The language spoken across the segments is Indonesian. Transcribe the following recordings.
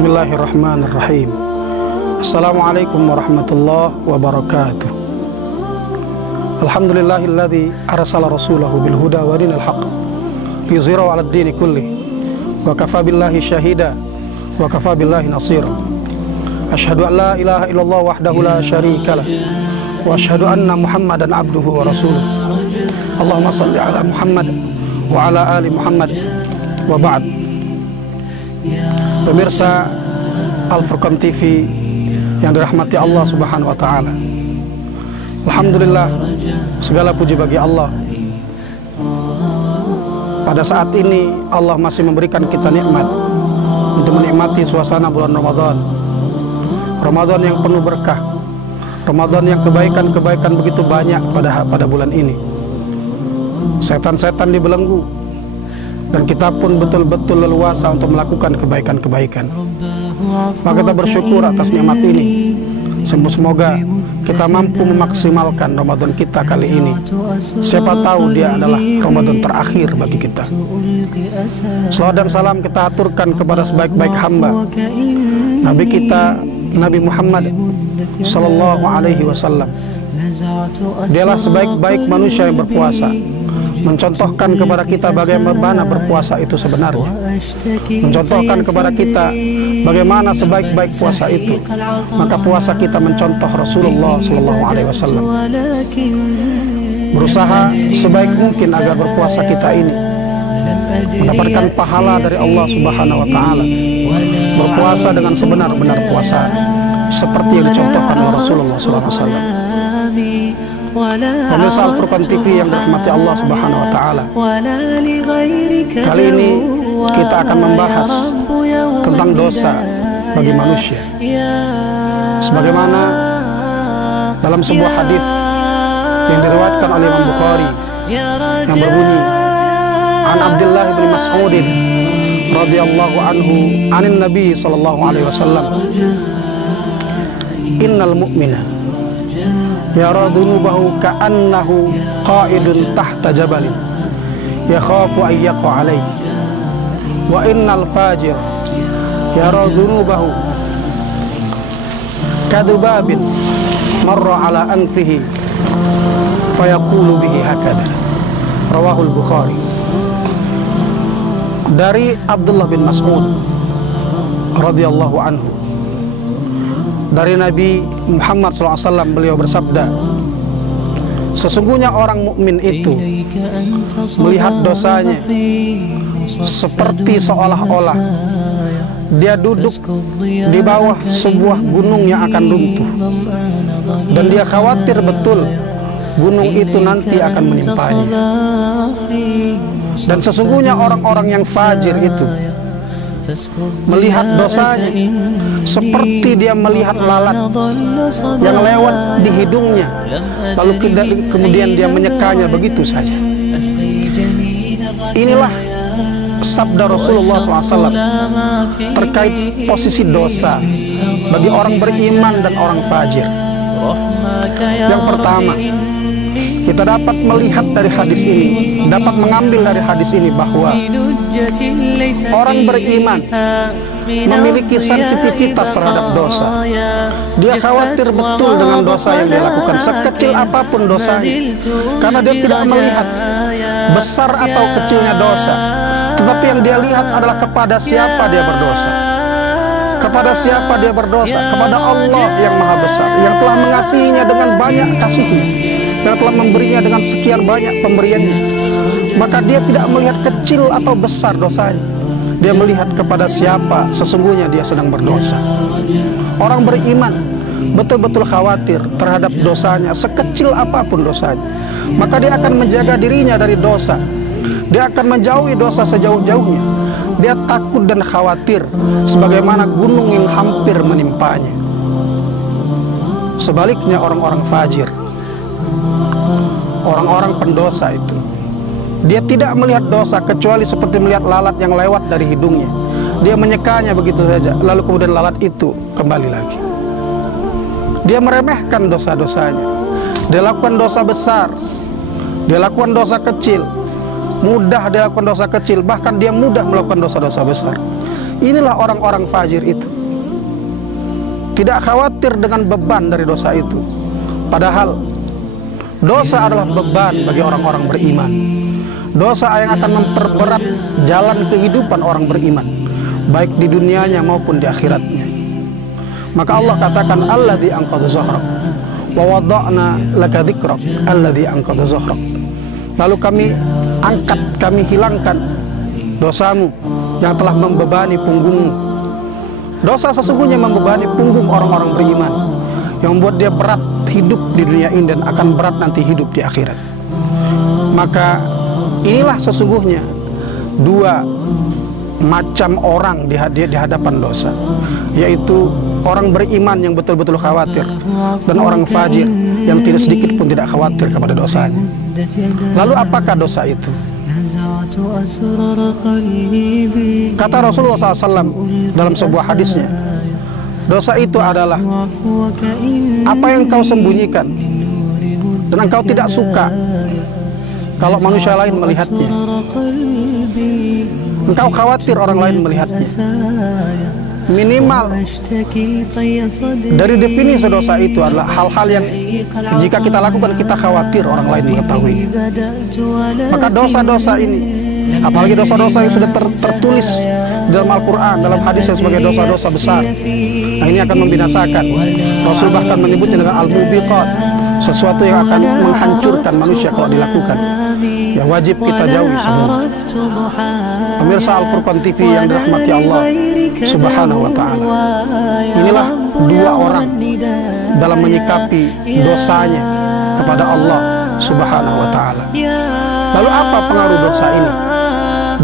Bismillahirrahmanirrahim. Assalamualaikum warahmatullahi wabarakatuh. Alhamdulillahilladzi arsala rasulahu bil huda wa dinil haqq liyuzhirahu 'alad dini kulli wa kafa billahi syahida wa kafa billahi nasira. Asyhadu an la ilaha illallah wahdahu la syarikalah wa asyhadu anna Muhammadan abduhu wa rasuluh. Allahumma shalli ala Muhammad wa ala ali Muhammad wa ba'd. Pemirsa Al-Furqan TV yang dirahmati Allah Subhanahu wa taala. Alhamdulillah, segala puji bagi Allah. Pada saat ini Allah masih memberikan kita nikmat untuk menikmati suasana bulan Ramadan. Ramadan yang penuh berkah. Ramadan yang kebaikan-kebaikan begitu banyak pada bulan ini. Setan-setan dibelenggu dan kita pun betul-betul leluasa untuk melakukan kebaikan-kebaikan. Maka kita bersyukur atas nikmat ini. Semoga kita mampu memaksimalkan Ramadan kita kali ini. Siapa tahu dia adalah Ramadan terakhir bagi kita. Salawat dan salam kita aturkan kepada sebaik-baik hamba Nabi kita, Nabi Muhammad Sallallahu Alaihi Wasallam. Dialah sebaik-baik manusia yang berpuasa, mencontohkan kepada kita bagaimana berpuasa itu sebenarnya, mencontohkan kepada kita bagaimana sebaik-baik puasa itu. Maka puasa kita mencontoh Rasulullah Sallallahu Alaihi Wasallam. Berusaha sebaik mungkin agar berpuasa kita ini mendapatkan pahala dari Allah Subhanahu Wa Taala. Berpuasa dengan sebenar-benar puasa, seperti yang dicontohkan oleh Rasulullah Sallallahu Alaihi Wasallam. Pemirsa Al-Furqan TV yang dirahmati Allah Subhanahu wa taala. Kali ini kita akan membahas tentang dosa bagi manusia. Sebagaimana dalam sebuah hadis yang diriwayatkan oleh Imam Bukhari yang berbunyi, An Abdullah bin Mas'ud radhiyallahu anhu anin Nabi sallallahu alaihi wasallam, innal mu'mina yara dhunubahu ka'annahu qa'idun tahta jabalin yakhafu an yaqa alayhi, wa innal fajir yara dhunubahu kadubabin marra ala anfihi fayaqulu bihi hakadha. Rawahul Bukhari. Dari Abdullah bin Mas'ud radhiyallahu anhu, dari Nabi Muhammad SAW, beliau bersabda, sesungguhnya orang mukmin itu melihat dosanya seperti seolah-olah dia duduk di bawah sebuah gunung yang akan runtuh, dan dia khawatir betul gunung itu nanti akan menimpanya. Dan sesungguhnya orang-orang yang fajir itu melihat dosanya seperti dia melihat lalat yang lewat di hidungnya, lalu kemudian dia menyekanya begitu saja. Inilah sabda Rasulullah SAW terkait posisi dosa bagi orang beriman dan orang fajir. Yang pertama, kita dapat melihat dari hadis ini, dapat mengambil dari hadis ini bahwa orang beriman memiliki sensitivitas terhadap dosa. Dia khawatir betul dengan dosa yang dia lakukan, sekecil apapun dosanya, karena dia tidak melihat besar atau kecilnya dosa, tetapi yang dia lihat adalah kepada siapa dia berdosa. Kepada siapa dia berdosa? Kepada Allah yang Maha Besar, yang telah mengasihinya dengan banyak kasihnya, yang telah memberinya dengan sekian banyak pemberiannya. Maka dia tidak melihat kecil atau besar dosanya, dia melihat kepada siapa sesungguhnya dia sedang berdosa. Orang beriman betul-betul khawatir terhadap dosanya, sekecil apapun dosanya. Maka dia akan menjaga dirinya dari dosa. Dia akan menjauhi dosa sejauh-jauhnya. Dia takut dan khawatir sebagaimana gunung yang hampir menimpanya. Sebaliknya orang-orang fajir, orang-orang pendosa itu, dia tidak melihat dosa kecuali seperti melihat lalat yang lewat dari hidungnya. Dia menyekanya begitu saja, lalu kemudian lalat itu kembali lagi. Dia meremehkan dosa-dosanya. Dia lakukan dosa besar, dia lakukan dosa kecil, mudah dia lakukan dosa kecil, bahkan dia mudah melakukan dosa-dosa besar. Inilah orang-orang fajir itu. Tidak khawatir dengan beban dari dosa itu. Padahal dosa adalah beban bagi orang-orang beriman. Dosa yang akan memperberat jalan kehidupan orang beriman, baik di dunianya maupun di akhiratnya. Maka Allah katakan, alladzi anqadha zahrak wa wada'na laka dzikrak alladzi anqadha zahrak. Lalu kami angkat, kami hilangkan dosamu yang telah membebani punggungmu. Dosa sesungguhnya membebani punggung orang-orang beriman, yang membuat dia berat hidup di dunia ini dan akan berat nanti hidup di akhirat. Maka inilah sesungguhnya dua macam orang di hadapan dosa, yaitu orang beriman yang betul-betul khawatir dan orang fajir yang tidak sedikit pun tidak khawatir kepada dosanya. Lalu apakah dosa itu? Kata Rasulullah SAW dalam sebuah hadisnya, dosa itu adalah apa yang kau sembunyikan dan engkau tidak suka kalau manusia lain melihatnya. Engkau khawatir orang lain melihatnya. Minimal dari definisi dosa itu adalah hal-hal yang jika kita lakukan kita khawatir orang lain mengetahui. Maka dosa-dosa ini, apalagi dosa-dosa yang sudah tertulis dalam Al-Quran, dalam hadis yang sebagai dosa-dosa besar, nah ini akan membinasakan. Rasul bahkan menyebutnya dengan al-mubiqat, sesuatu yang akan menghancurkan manusia kalau dilakukan. Ya wajib kita jauhi semua. Pemirsa Al-Furqan TV yang dirahmati Allah Subhanahu wa ta'ala, inilah dua orang dalam menyikapi dosanya kepada Allah Subhanahu wa ta'ala. Lalu apa pengaruh dosa ini?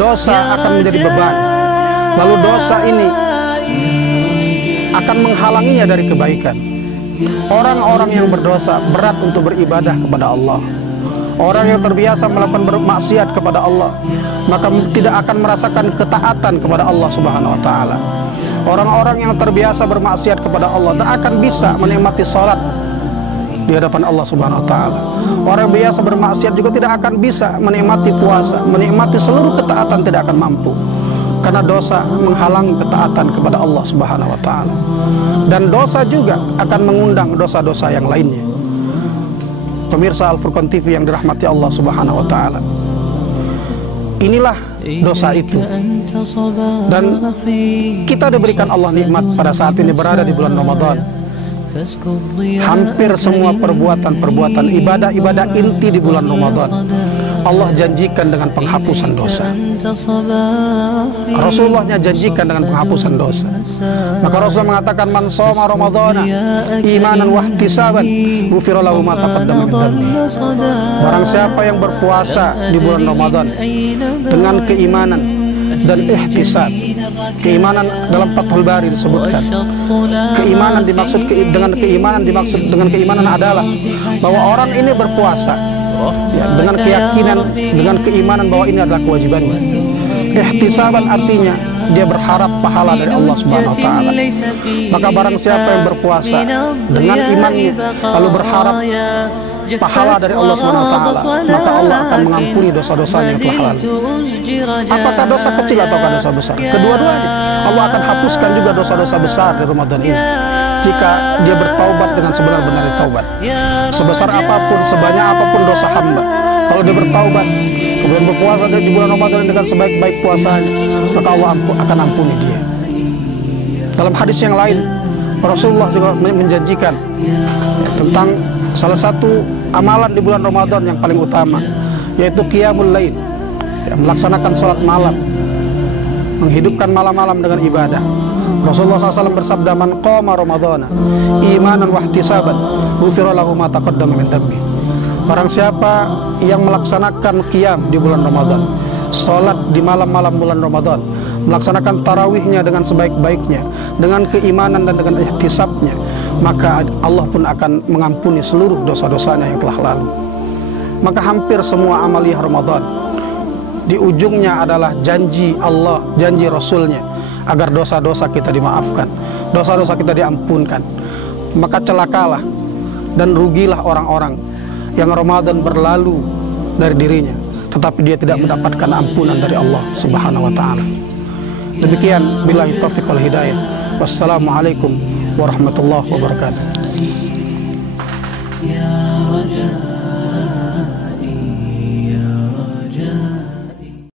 Dosa akan menjadi beban. Lalu dosa ini akan menghalanginya dari kebaikan. Orang-orang yang berdosa berat untuk beribadah kepada Allah. Orang yang terbiasa melakukan bermaksiat kepada Allah, maka tidak akan merasakan ketaatan kepada Allah Subhanahu wa ta'ala. Orang-orang yang terbiasa bermaksiat kepada Allah tidak akan bisa menikmati salat di hadapan Allah Subhanahu wa ta'ala. Orang yang biasa bermaksiat juga tidak akan bisa menikmati puasa, menikmati seluruh ketaatan, tidak akan mampu. Karena dosa menghalangi ketaatan kepada Allah Subhanahu wa ta'ala. Dan dosa juga akan mengundang dosa-dosa yang lainnya. Pemirsa Al-Furqan TV yang dirahmati Allah Subhanahu wa ta'ala, inilah dosa itu. Dan kita diberikan Allah nikmat pada saat ini berada di bulan Ramadan. Hampir semua perbuatan-perbuatan ibadah-ibadah inti di bulan Ramadan Allah janjikan dengan penghapusan dosa. Rasulullahnya janjikan dengan penghapusan dosa. Maka Rasulullah mengatakan, man shoma ramadhana imanan wa ihtisaban ghufira lahu ma taqaddama min dhanbi. Barang siapa yang berpuasa di bulan Ramadan dengan keimanan dan ihtisab. Keimanan dalam Fathul Bari disebutkan, keimanan dimaksud dengan keimanan adalah bahwa orang ini berpuasa ya, dengan keyakinan, dengan keimanan bahwa ini adalah kewajibannya. Ihtisaban artinya dia berharap pahala dari Allah Subhanahu wa ta'ala. Maka barang siapa yang berpuasa dengan imannya lalu berharap pahala dari Allah Subhanahu wa ta'ala, maka Allah akan mengampuni dosa-dosanya yang telah lalu. Apakah dosa kecil atau dosa besar? Kedua-duanya. Allah akan hapuskan juga dosa-dosa besar di Ramadan ini jika dia bertaubat dengan sebenar-benarnya taubat. Sebesar apapun, sebanyak apapun dosa hamba, kalau dia bertaubat kemudian berpuasa di bulan Ramadan dengan sebaik-baik puasanya, maka Allah akan ampuni dia. Dalam hadis yang lain, Rasulullah juga menjanjikan tentang salah satu amalan di bulan Ramadan yang paling utama, yaitu qiyamul lail, melaksanakan sholat malam, menghidupkan malam-malam dengan ibadah. Rasulullah SAW bersabda, man qama ramadhana imanan wa ihtisaban ghufira lahu ma taqaddama min dhanbi. Barang siapa yang melaksanakan qiyam di bulan Ramadan, sholat di malam-malam bulan Ramadan, melaksanakan tarawihnya dengan sebaik-baiknya, dengan keimanan dan dengan ihtisabnya, maka Allah pun akan mengampuni seluruh dosa-dosanya yang telah lalu. Maka hampir semua amaliyah Ramadan di ujungnya adalah janji Allah, janji Rasulnya agar dosa-dosa kita dimaafkan, dosa-dosa kita diampunkan. Maka celakalah dan rugilah orang-orang yang Ramadan berlalu dari dirinya tetapi dia tidak mendapatkan ampunan dari Allah Subhanahu wa ta'ala. Demikian, billahi taufiq wal hidayah. Wassalamualaikum warahmatullahi wabarakatuh.